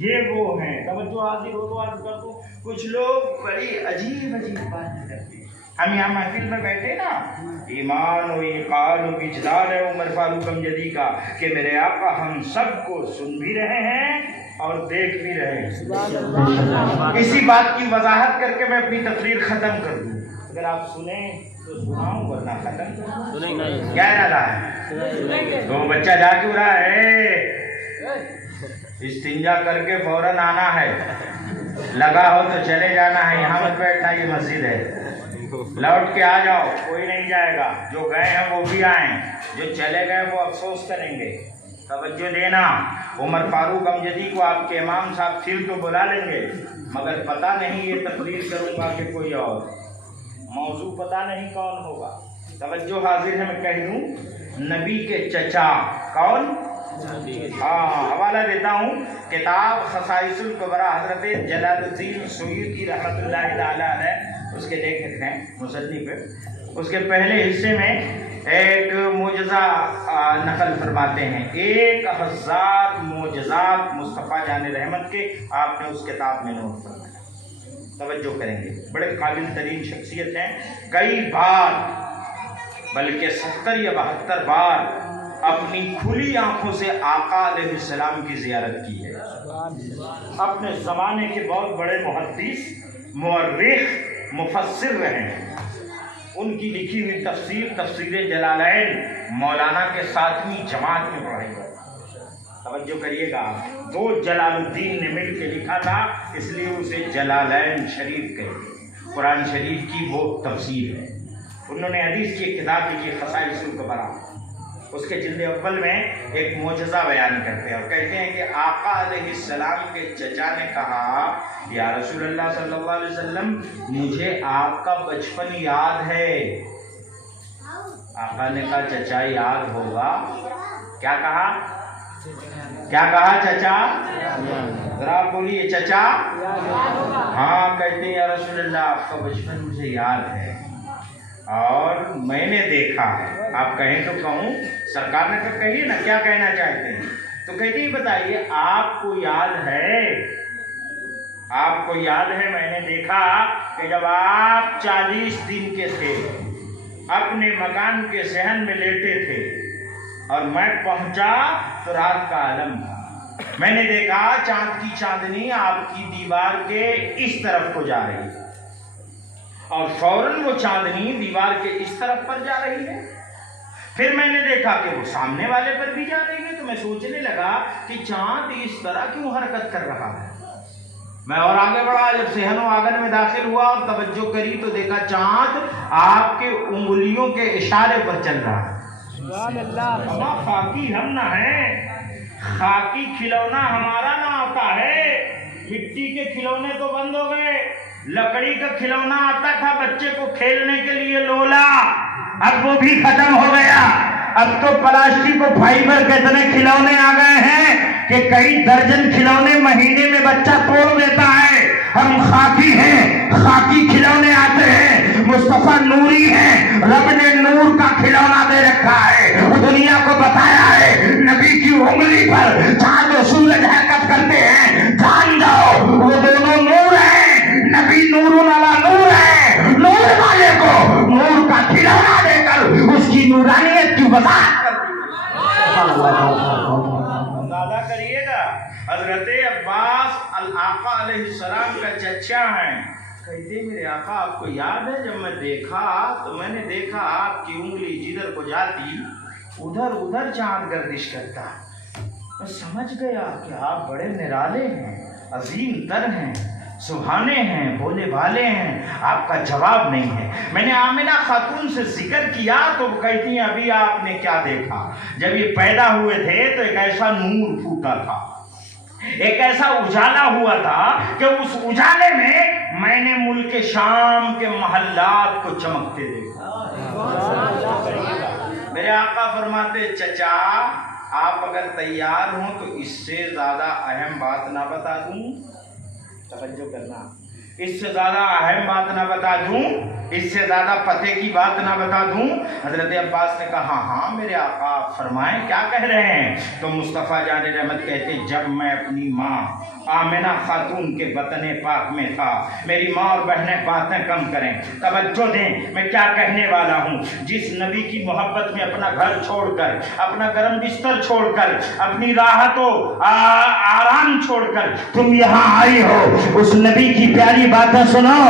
یہ وہ ہیں. توجہ حاضر ہو تو عرض کر دوں کچھ لوگ بڑی عجیب عجیب باتیں کرتے ہیں. ہم یہاں محفل میں بیٹھے نا، ایمان و ایقان و وجدان ہے عمر فاروق امجدی کا کہ میرے آقا ہم سب کو سن بھی رہے ہیں اور دیکھ بھی رہے ہیں. اسی بات کی وضاحت کر کے میں اپنی تقریر ختم کر دوں. اگر آپ سنیں تو سناؤں ورنہ ختم. کیا ارادہ ہے؟ تو بچہ جا کیوں رہا ہے؟ استنجا کر کے فوراً آنا ہے. لگا ہو تو چلے جانا ہے، یہاں مت بیٹھنا، یہ مسجد ہے. لوٹ کے آ جاؤ، کوئی نہیں جائے گا. جو گئے ہیں وہ بھی آئیں، جو چلے گئے وہ افسوس کریں گے. توجہ دینا. عمر فاروق امجدی کو آپ کے امام صاحب پھر تو بلا لیں گے، مگر پتہ نہیں یہ تقریر کروں گا کہ کوئی اور موضوع پتہ نہیں کون ہوگا. توجہ حاضر ہے. میں کہہ دوں نبی کے چچا کون؟ حوالہ دیتا ہوں کتاب خصائص الکبریٰ حضرت جلال الدین سیوطی رحمۃ اللہ تعالی علیہ اس کے لیکھک ہیں مصنف. اس کے پہلے حصے میں ایک معجزہ نقل فرماتے ہیں. 1000 معجزات مصطفیٰ جان رحمت کے آپ نے اس کتاب میں نوٹ فرمائے. توجہ کریں گے. بڑے قابل ترین شخصیت ہیں. کئی بار بلکہ 70 یا 72 بار اپنی کھلی آنکھوں سے آقا علیہ السلام کی زیارت کی ہے. اپنے زمانے کے بہت بڑے محدث، مورخ، مفسر رہے ہیں. ان کی لکھی ہوئی تفسیر جلالین مولانا کے 7ویں جماعت میں پڑھائی گئی. توجہ کریے گا. 2 جلال الدین نے مل کے لکھا تھا، اس لیے اسے جلالین شریف کہتے. قرآن شریف کی وہ تفسیر ہے. انہوں نے حدیث کی ایک کتاب لکھی خصائص الکبریٰ. اس کے جلد اول میں ایک معجزہ بیان کرتے ہیں اور کہتے ہیں کہ آقا علیہ السلام کے چچا نے کہا یا رسول اللہ صلی اللہ علیہ وسلم مجھے آپ کا بچپن یاد ہے. آقا نے کہا چچا یاد ہوگا. کیا کہا؟ کیا کہا؟ چچا. ذرا بولیے چچا. ہاں کہتے ہیں یا رسول اللہ آپ کا بچپن مجھے یاد ہے اور میں نے دیکھا ہے. آپ کہیں تو کہوں، سرکار نے تو کہیے نا کیا کہنا چاہتے ہیں. تو کہتے ہیں بتائیے آپ کو یاد ہے؟ آپ کو یاد ہے میں نے دیکھا کہ جب آپ 40 دن کے تھے اپنے مکان کے صحن میں لیٹے تھے اور میں پہنچا تو رات کا عالم تھا. میں نے دیکھا چاند کی چاندنی آپ کی دیوار کے اس طرف کو جا رہی ہے اور فوراً وہ چاندنی دیوار کے اس طرف پر جا رہی ہے. پھر میں نے دیکھا کہ وہ سامنے والے پر بھی جا رہی ہے. تو میں سوچنے لگا کہ چاند اس طرح کیوں حرکت کر رہا ہے. میں اور آگے بڑھا. جب صحن و آنگن میں داخل ہوا اور توجہ کری تو دیکھا چاند آپ کے انگلیوں کے اشارے پر چل رہا ہے. سبحان اللہ. خاکی ہم نہ ہیں، خاکی کھلونا ہمارا نہ آتا ہے. مٹی کے کھلونے تو بند ہو گئے. لکڑی کا کھلونا آتا تھا بچے کو کھیلنے کے لیے لولا، اب وہ بھی ختم ہو گیا. اب تو پلاسٹک و فائبر کے اتنے کھلونے آ گئے ہیں کہ کئی درجن کھلونے مہینے میں بچہ توڑ دیتا ہے. ہم خاکی ہیں، خاکی کھلونے آتے ہیں. مصطفیٰ نوری ہیں، رب نے نور کا کھلونا دے رکھا ہے. دنیا کو بتایا ہے نبی کی انگلی پر چاند و سورج حرکت کرتے ہیں. جان جاؤ وہ دونوں نور ہیں. نبی نور والا نور ہے. نور والے کو نور کا کھلونا دے کر اس کی نورانیت کی وضاحت کرتی ہے. اندازہ کریے گا. حضرت عباس الآقا علیہ السلام کا چچا ہیں. کہتے میرے آقا آپ کو یاد ہے جب میں دیکھا تو میں نے دیکھا آپ کی انگلی جدھر کو جاتی ادھر ادھر چاند گردش کرتا. میں سمجھ گیا کہ آپ بڑے نرالے ہیں، عظیم تر ہیں، سبحانے ہیں، بولے بھالے ہیں. آپ کا جواب نہیں ہے. میں نے آمنہ خاتون سے ذکر کیا تو وہ کہتی ہیں ابھی آپ نے کیا دیکھا. جب یہ پیدا ہوئے تھے تو ایک ایسا نور پھوٹا تھا، ایک ایسا اجالا ہوا تھا کہ اس اجالے میں نے ملک شام کے محلات کو چمکتے دیکھا. میرے آقا فرماتے چچا آپ اگر تیار ہوں تو اس سے زیادہ اہم بات نہ بتا دوں. توجہ کرنا. اس سے زیادہ اہم بات نہ بتا دوں، اس سے زیادہ پتے کی بات نہ بتا دوں؟ حضرت عباس نے کہا ہاں میرے آقا فرمائیں کیا کہہ رہے ہیں؟ تو مصطفیٰ جان رحمت کہتے جب میں اپنی ماں آمنہ خاتون کے بطن پاک میں تھا، میری ماں اور بہنیں باتیں کم کریں، توجہ دیں میں کیا کہنے والا ہوں۔ جس نبی کی محبت میں اپنا گھر چھوڑ کر، اپنا گرم بستر چھوڑ کر، اپنی راحت و آرام چھوڑ کر تم یہاں آئی ہو، اس نبی کی پیاری باتیں سنو،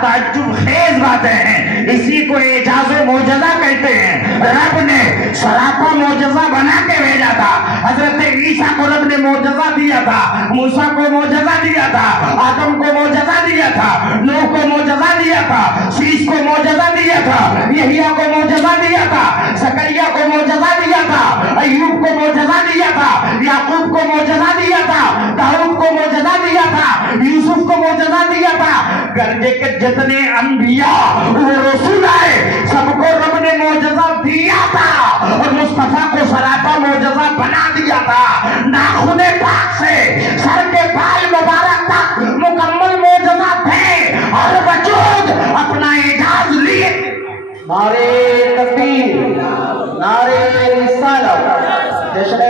تعجب خیز باتیں ہیں، اسی کو اعجاز و معجزہ کہتے ہیں۔ رب نے سراپا معجزہ بنا کے بھیجا تھا، حضرت عیسیٰ کو رب نے معجزہ دیا تھا، موسیٰ کو معجزہ دیا تھا، آدم کو معجزہ دیا تھا، نوح کو معجزہ دیا تھا، شیش کو معجزہ دیا تھا، یحییٰ کو معجزہ دیا تھا، زکریا کو معجزہ دیا تھا، ایوب کو معجزہ دیا تھا، یعقوب کو معجزہ دیا تھا، داؤد کو معجزہ دیا تھا، یوسف کو معجزہ دیا تھا۔ گرجے کے جتنے انبیاء وہ رسول آئے سب کو رب نے معجزہ دیا تھا، اور مصطفیٰ کو سراپا معجزہ بنا دیا تھا۔ ناخن پاک سے سر کے بال مبارک تک مکمل معجزہ تھے، اور وجود اپنا اعجاز لیے۔ نعرہ تکبیر، نعرہ رسالت، جشن